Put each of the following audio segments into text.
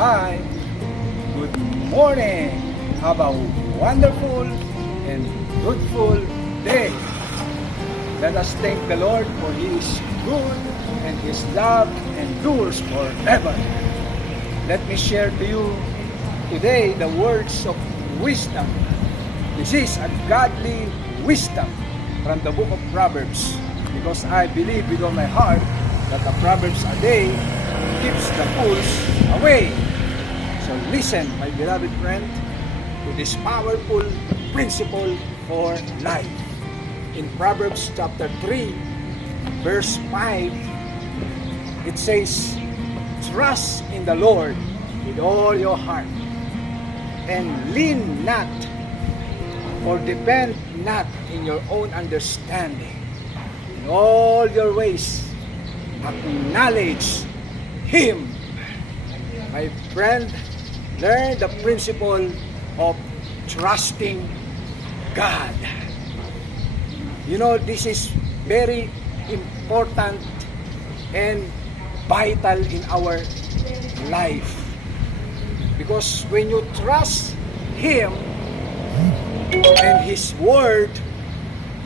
Hi, good morning. Have a wonderful and fruitful day. Let us thank the Lord for He is good and His love endures forever. Let me share to you today the words of wisdom. This is a godly wisdom from the book of Proverbs, because I believe with all my heart that the Proverbs a day keeps the fools away. So listen, my beloved friend, to this powerful principle for life. In Proverbs chapter 3, verse 5, it says, "Trust in the Lord with all your heart, and lean not, or depend not in your own understanding. In all your ways, acknowledge Him." My friend, learn the principle of trusting God. You know, this is very important and vital in our life. Because when you trust Him and His Word,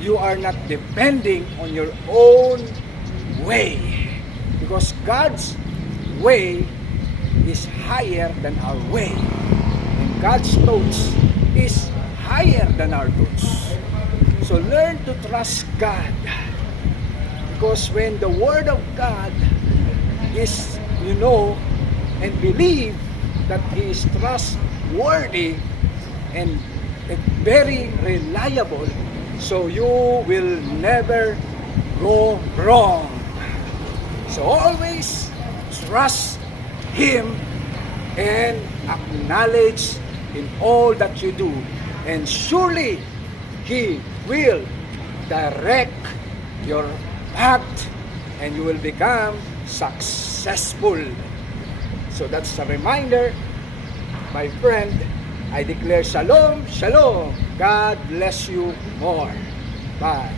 you are not depending on your own way. Because God's way is higher than our way. And God's thoughts is higher than our thoughts. So learn to trust God. Because when the Word of God is, and believe that He is trustworthy and very reliable, so you will never go wrong. So always trust Him and acknowledge in all that you do, and surely He will direct your path and you will become successful. So that's a reminder, my friend. I declare shalom, shalom. God bless you more. Bye.